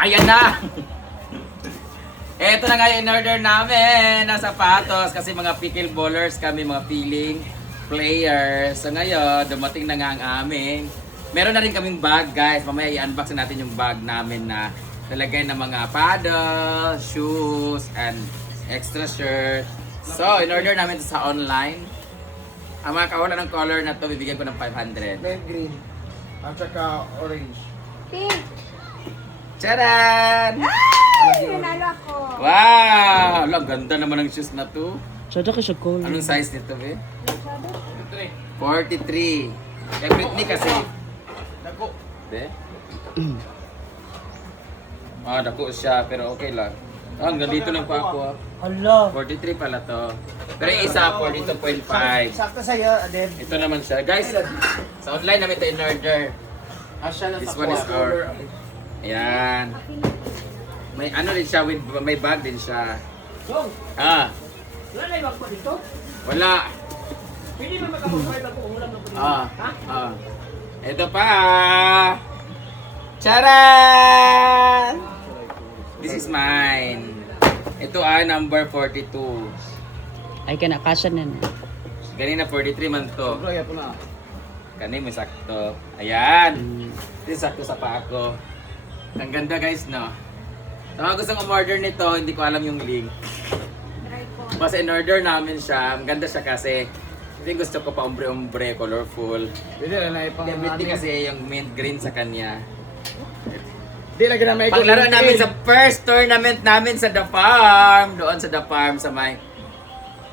Ayan na! Ito na nga yung in-order namin na sapatos kasi mga pickleballers kami, mga peeling players. So ngayon, dumating na nga ang amin. Meron na rin kaming bag, guys. Mamaya i-unbox natin yung bag namin na nalagay ng mga paddle, shoes, and extra shirt. So, in-order namin ito sa online. Ang mga kawalan ng color na to, bibigyan ko ng 500. Red green. At saka orange. Pink! Charan! Ay! Nanalo ako! Wow! Ang ganda naman ng shoes na to. Sada ka siya cool. Anong size nito, be? Masyado? 43. Kay Britney kasi. Dako. Be? Dako siya, pero okay lang. Hanggang dito lang pa ako. Hala. 43 pala to. Pero yung isa, 42.5. Sakto sa'yo, Aden. Ito naman siya. Guys, sa online namin ito in-order. Asya na This sa one is color. Ayan. May ano din siya, with, may bag din siya. Dong, Ah, wala na yung dito? wala. Pwede ba makamukha ko ulam na po dito? Ah, Ha? ah. Ito pa. Charan! This is mine. Ito ay number 42. Ay ka na, kasya na na. Ganina 43 man to. Bro, yapo na. Kani may sakto. Ayan. This sakto sa paa ko. Ang ganda guys, no? Sa mga gustong umorder nito, hindi ko alam yung link. Try ko. Basta in-order namin siya. Ang ganda siya kasi. Hindi gusto ko pa ombre-ombre, colorful. Pwede lang na ipang Hindi kasi yung mint green sa kanya. Di lagi na may Paglaro namin sa first tournament namin sa The Farm. Doon sa The Farm sa may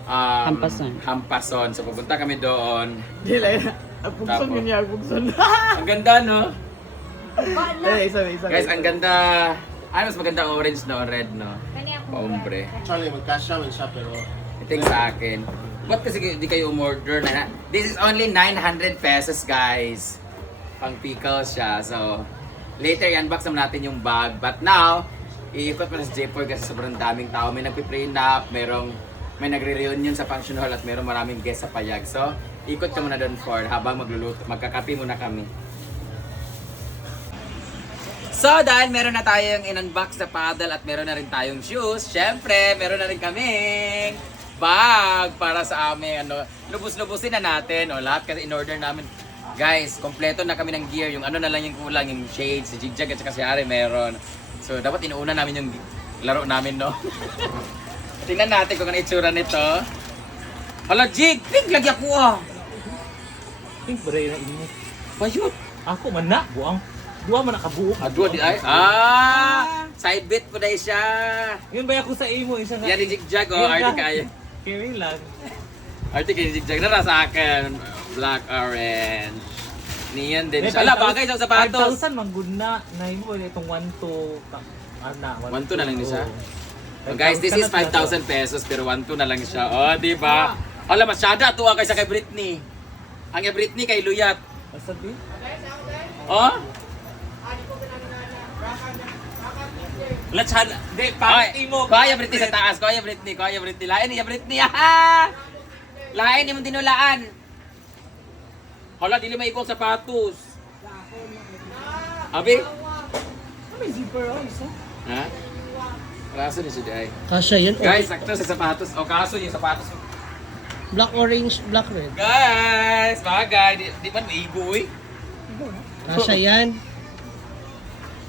Hampason. Hampason. So pupunta kami doon. Di lagi na. Agpugson Tapos. yun niya, agpugson. Ang ganda, no? Ba na? Isa. Guys, ang ganda. Ano mas maganda orange, no? Red, no? Kani ako. Ombre. Actually, magkasya man siya, pero... Ito yung sa akin. Ba't kasi di kayo umorder na? This is only 900 pesos, guys. Pang pickles siya. So, later i-unbox naman natin yung bag. But now, iikot pa na sa J4 kasi sobrang daming tao. May nagpiprenup, may nagre-reunion sa function hall at merong maraming guest sa payag. So, ikot ka muna doon for habang magluluto. Magkakape muna kami. So, dahil meron na tayong in-unbox na paddle at meron na rin tayong shoes, syempre, meron na rin kaming bag para sa amin. Ano, lubos-lubusin na natin. O, lahat kasi in-order namin. Guys, kompleto na kami ng gear. Yung ano na lang yung kulang, yung shades, si Jigjag at saka si Ari meron. So, dapat inuuna namin yung laro namin, no? Tingnan natin kung ano itsura nito. Hala, Jig! Pink, lagi ako ah! Pink ba rin na inyo? Bayot! Ako man na, buang. Dua man nakabuo. Adwa di ay. Side bit po dahil siya. Yun ba ako sa imo? Isa nga. Yan ni Jigjag, oh. Arti kayo. Carry lang. Arti kayo ni Jigjag. Nara sa akin. Black, orange. Niyan din siya. Ala, bagay sa sapatos. 5,000 man good na. Na mo itong 1 to... Ana, 1-2 na lang din siya. So guys, this is 5,000 pesos pero 1-2 na lang siya. Oh, di ba? Ala, masyada tuwa kaysa kay Britney. Ang kay Britney kay Luyat. Basta di? Oh? Let's had... Di, Ay, pangit mo. Kuya Britney sa taas. Kuya Britney. Lain niya Britney. Ha! Lain niya mong tinulaan. Hala, dili may ikong sapatos. Abi? May zipper ako isa. Ha? Kaso ni siya di ay. Kasya yan. Guys, sakto sa sapatos. O kaso yung sapatos. Black, orange, black, red. Guys, bagay. Di man maigo eh. Kasya yan.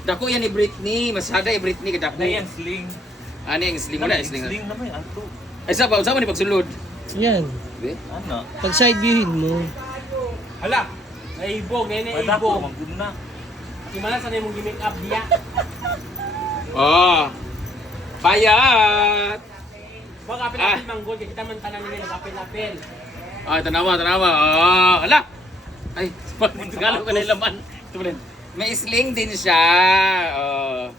Dako yan ni Britney. Masyada ni Britney kadako. Na yan, sling. Ano yung sling? Wala yung sling. Sling naman yan. Ato. Ay, saan ni pagsulod? Yan. Di? Ano? Pag side viewin mo. Hala, ay ibog, ngayon ay Wala ko, ibog. man good na. Imala sa mong gimmick up diya. Oh. Payat. Wag apil-apil manggol, kaya kita man tanan nila apil-apil. Ah, tanawa. Oh, hala. Ay, Tagalog ka na yung laman. Ito ba rin? May sling din siya. Oh.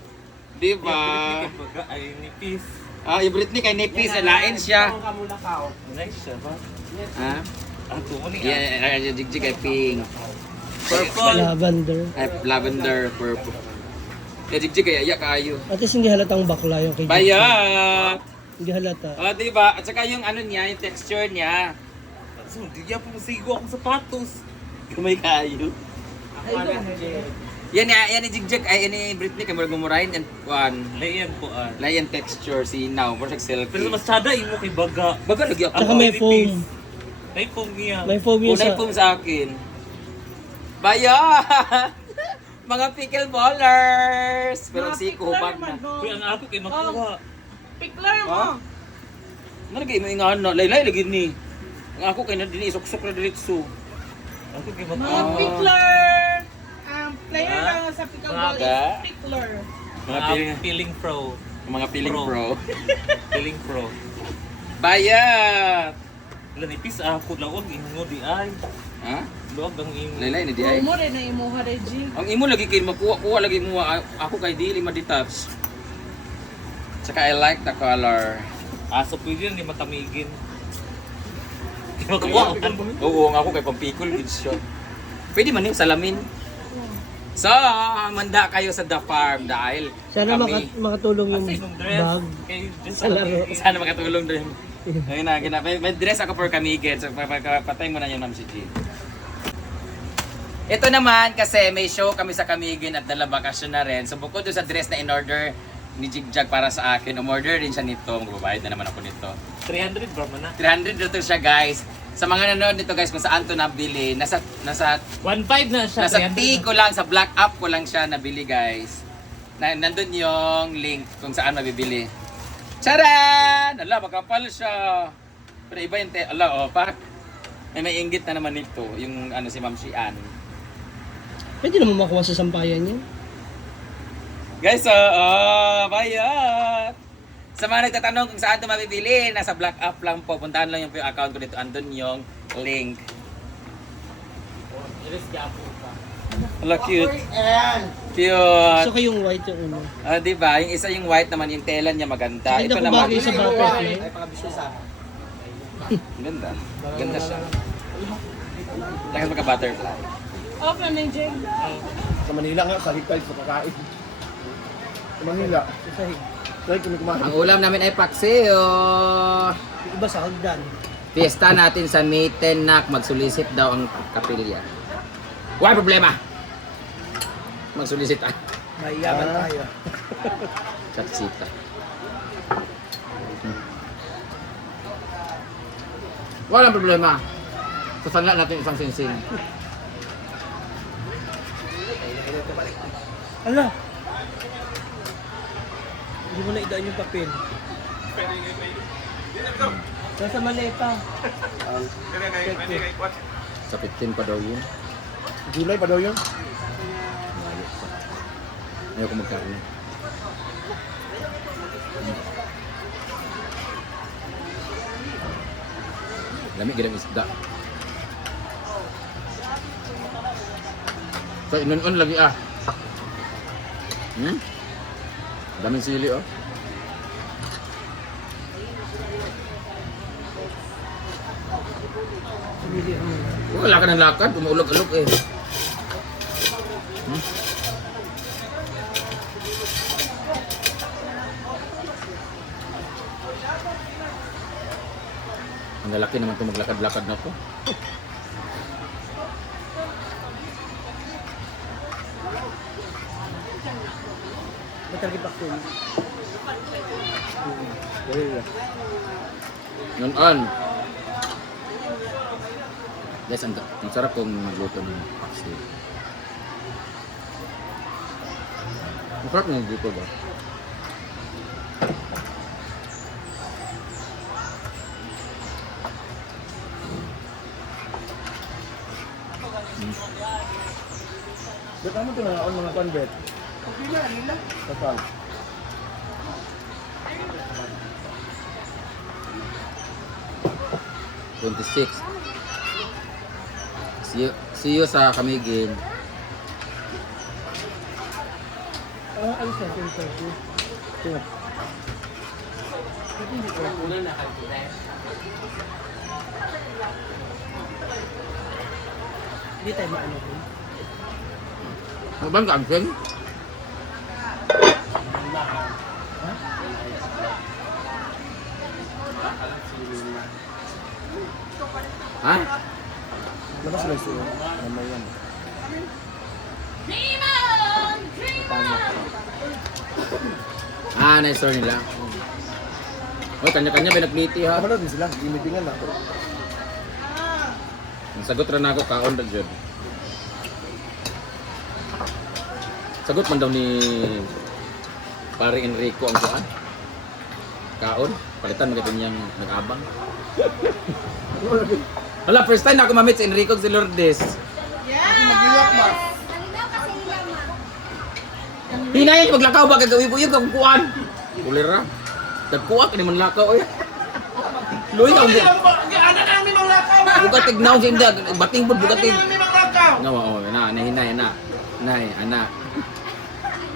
Di ba? Baga ay nipis. Ah, yung Britney kay Nipis, lain siya. Ang kamula ka, oh. Nice siya ba? Ha? Ato mo ni Yeah, jigjig ay pink. Purple. Lavender. Ay, lavender, purple. Yeah, jigjig ay ayak kayo. At least hindi halatang bakla yung kay Bayat! Hindi halata. Oh, di ba? At saka yung ano niya, yung texture niya. So, di niya po sigo akong sapatos. Kamay kayo. Ako ano, Jay. Yan ni Jigjag, ay yan ni Britney, kay murag mumurahin, and one, Layan po layan texture, sinaw, murag selfie. Pero masada imo kay baga. Baga lagi ako. Tsaka may foam. May foam niya. May foam yun Unay sa... po sa akin. Baya! Mga pickleballers! Pero si kubag na. Kuya, ang ako kay makuha. Pickler Ha? Nalagay mo nga na, laylay lagi ni. Ang ako kay na din isok-sok na diretso. Ako kay Mga makuha. pickler. Player Ha? lang sa pickleball Mga- is pickler. Mga Mga piling, feeling pro. mga piling Pro. pro. Feeling pro. Bayat! Wala nipis ako lawag imo di ay. Ha? Luwag ang imo. Laylay ni di ay. Mo rin na imuha Reggie. Ang imo lagi kay makuha lagi mo ako kay dili ma-detach. Tsaka I like the color. So pwede yan, di matamigin. Di makuha. Oo, nga ako kay pampikol good shot. Pwede man yung salamin. So, manda kayo sa The Farm dahil Sana kami, makatulong yung Kasi yung dress. bag. Kay dress Sa laro. sana makatulong din. Ayun na, may dress ako for Kamigit. So, patay mo na yung Ma'am si G. Ito naman kasi may show kami sa Kamigin at dala bakasyon na rin. So, bukod doon sa dress na in-order ni Jigjag para sa akin, umorder din siya nito. Magbabayad na naman ako nito. 300 bro man na. 300 dito siya guys. Sa mga nanonood nito guys, kung saan to nabili, nasa 1.5 na siya. Nasa 300 T ko lang, sa Black App ko lang siya nabili guys. Nandun yung link kung saan mabibili. Charan! Ala, makapal siya. Pero iba yung ala, oh, parang may inggit na naman nito, yung ano si Ma'am Shian. Pwede naman makuha sa sampayan niya. Guys, bayat! Sa mga nagtatanong kung saan ito mabibili, nasa Black App lang po. Puntahan lang yung account ko dito. Andun yung link. Hala, cute. Cute. So kayong white yung uno. Diba? Yung isa yung white naman, yung tela niya maganda. Hindi Ito na naman. kumagay sa butterfly. Ganda. Ganda siya. Lakas magka-butterfly. Off na ni Jay. Sa Manila nga, sa hikay, sa kakain. Sa Manila. Sa kami kumain. Ang ulam namin ay pakseo. Yung iba sa hagdan. Fiesta natin sa May 10 nak. Magsulisit daw ang kapilya. Wala problema. Magsulisit tayo. Mayaman tayo. Chatsita. Walang problema. Sasanla natin isang sinsing. Ala! Hindi mo na idaan yung papel. Nasa maleta. Sa 15 pa daw yun. July pa daw yun. Ayoko magkarne. Lamig ganda isda. So, inon-on lagi ah. Daming sili oh. Wala ka ng lakad, umuulog-ulog eh. Ang lalaki naman ito maglakad-lakad na to. Matalagi pa ko. Nun-on. Guys, ang sarap kong magluto ng paksi. Ang sarap ng dito ba? Ba't naman ito na mga convert? Kapag. See you sa Kamigin. Alis na, 10:30. Hindi tayo maano ko. Ano ba ang cancel? Ha? Labas sila siya. Mamaya yan. Nemo! Ah, na-store nila. Oh, kanya-kanya may nagpliti ha. Ano din sila? Imitingan na. Ang sagot rin ako, kaon na dyan. Sagot man daw ni Pare Enrico ang kuan. Kaon, palitan magating niyang nag-abang. Wala, first time na ako mamit si Enrico si Lourdes. Magilak ba? Halinaw kasi nila ma. Hinayin, maglakaw ba kagawin-guyog kung kuan. Kulira. Nagkuwak, hindi man lakaw eh. Luy ka, hindi. Ano na namin mga lakaw? Bukatig na ako siya, bating po, bukatig. Namin mga lakaw. Nga, oo, hinay, na. Nay, anak.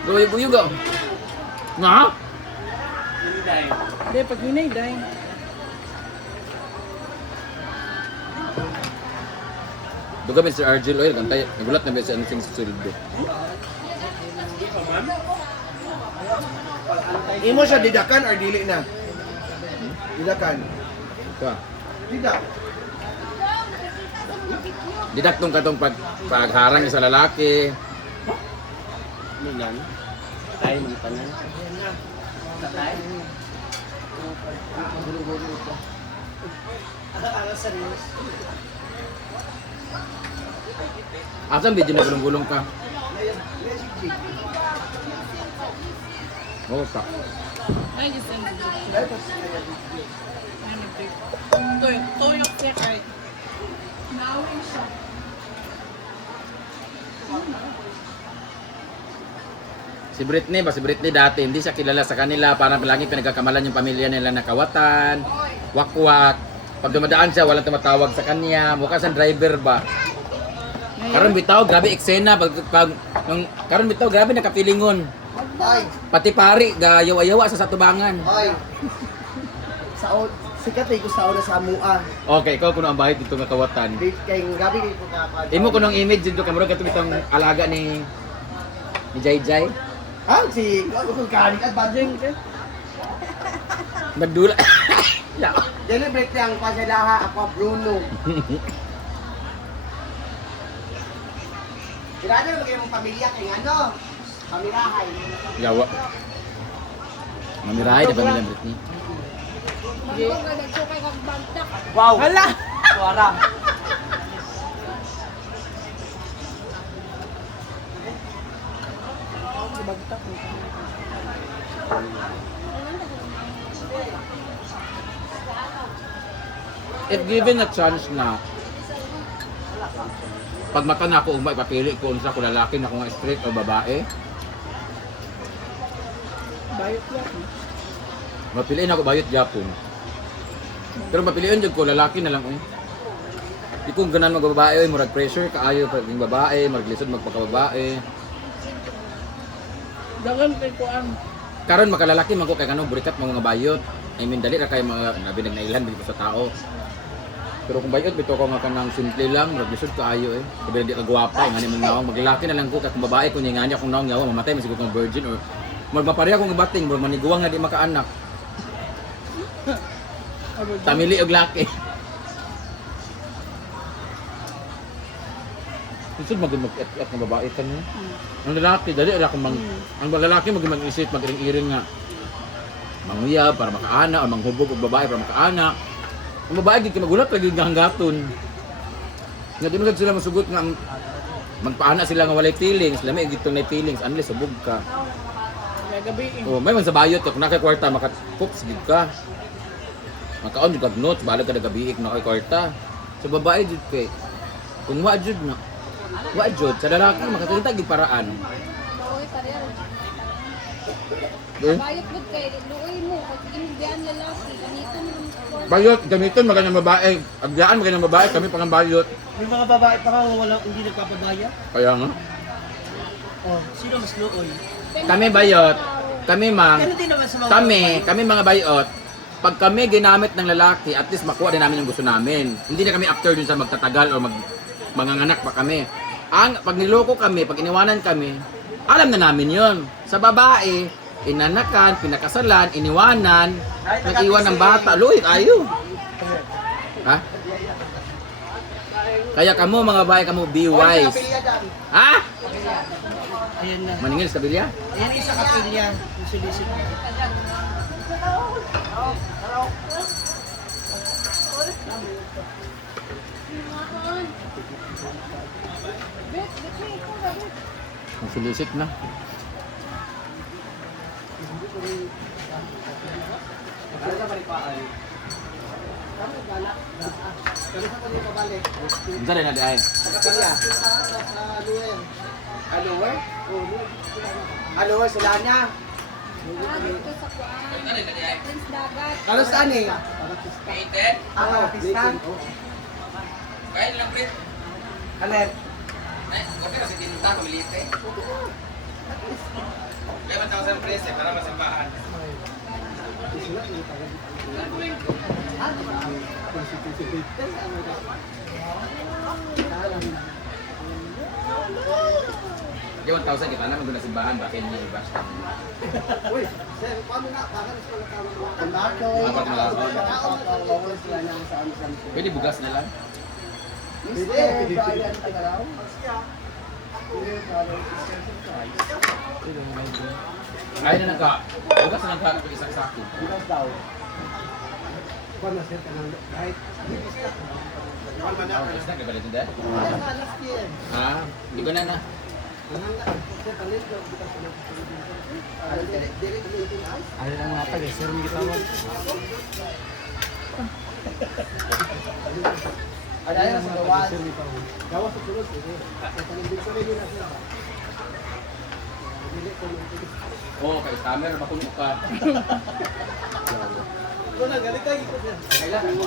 Guyog-guyog ako. Nga? Hindi, pag hinay, dahil. Duga Mr. Argel Oil, kantay, nagulat na ba siya anong susuldo. Imo siya didakan or dili na? Didakan. Ka. Didak. Didaktong katong pagharang sa lalaki. Milan. Tayo ng tanan. Asan video na gulong-gulong ka? Oo, sa. Ay, gising. Toyo siya kahit. Nawin siya. Si Britney dati, hindi siya kilala sa kanila, parang lagi pinagkakamalan yung pamilya nila na Kawatan, Wakwak. Pag dumadaan siya, walang tumatawag sa kanya, mukha siyang driver ba? Karon bitaw, grabe eksena, karon bitaw, grabe nakapilingon. Ay, Pati pari, gayawa-yawa sa satubangan. ay. Sikat ay ko sa una sa mua. Okay, ikaw kuno ang bahid dito nga Kawatan. Kay gabi kay ko kapag. Imo kuno ang image dito, kamuro katong itong alaga ni Jai Jai. Ah, si ako kung kaling at badeng. Nagdula. Ya. Deliberate ang pasalaha ako Bruno. Grabe mo yung pamilya kay ano? Pamirahay. Yawa. Mamiray na pamilya Britney. Bago ka nagsukay kang bagtak. Wow. Hala! Wara. Bagtak mo. If given a chance na pag mata na ako ipapili ko unsa ko lalaki na ko nga straight o babae, Bayot lang. mapiliin ako bayot Japon. Pero mapiliin jud ko lalaki na lang oy. Di ko ganan magbabae oy, murag pressure kaayo pag yung babae, murag lisod magpakababae. Dagan kay kuan. Karon makalalaki man ko kay kanang burikat mga bayot. I mean dali ra kay mga nabinag na ilan dito sa tao. Pero kung bayot bito ko nga kanang simple lang, murag lisod kaayo eh. Sabi di ka gwapa, ngani man nawang maglalaki na lang ko kay kung babae ko niya nga kung nawang yawa mamatay man siguro kung virgin or magmapareha kong ibating, murag maniguwang nga di makaanak. Tamili og laki. Isod mag-at ng babae ka niya. Ang lalaki, dali ra kung ang lalaki mag-isip, mag-iring-iring nga. Manguyab para makaanak, o manghubog og babae para makaanak. Ang babae, di ka magulat, lagi nga hanggaton. Nga di mo sila masugot nga magpaana sila nga walay feelings, lami gitong na feelings, unless subog ka. Gabi. Oh, may man sa bayot kung nakay kwarta maka-cooks gid ka. Makaon jud kag notes, balag ka nagabiik na kay kwarta. Sa babae jud kay kung wa jud na. Wa jud sa lalaki makasalita gid paraan. Luoy pareho. Eh? Bayot mo kay luoy mo. Pag ginigyan lalaki, ganito mo. Bayot gamiton maganyang babae. Agyaan maganyang babae kami pang bayot. May mga babae pa nga walang hindi nagpapabaya. Kaya nga. Oh, sino mas looy? Kami bayot. Kami mang Ganun din naman sa mga kami mga bayot. Pag kami ginamit ng lalaki, at least makuha din namin yung gusto namin. Hindi na kami after dun sa magtatagal o manganganak pa kami. Pag niloko kami, pag iniwanan kami, alam na namin yon. Sa babae, inanakan, pinakasalan, iniwanan, nag-iwan ng bata. Luy, ayo. Ha? Kaya kamo mga babae, kamo be wise. Ha? Ayan na. Maningil sa bilya? Ayan isa kapilya. Yung solicit. Ang solicit na. Ang na di ay. Aloe, Solana. Dito sa kuan. Prince Dagat. Ano saan eh? Painted? Pistan. Kain lang, Prit. Alep. Okay kasi tinta, maliit eh. 11,000 presyo para masambahan. Di 1,000 kita na maguna simbahan, bakit niya i-bash? Uy, sir, paano na? Paano sa mga tao? Dapat malabaw. Pwede bugas na lang. Ay na nagka. Bugas na nagka kung isang sako. Paano sir ka nang kahit Oh, isang gabalit din dahil? Ah, di ko na na. Ano lang mga tag, sir, may gitawag. Ada yang sa gawas. Gawas sa sulod. Tanong sa rin na sila. Oh, kay summer ba kung ka? Ito na, galit tayo. Kailangan mo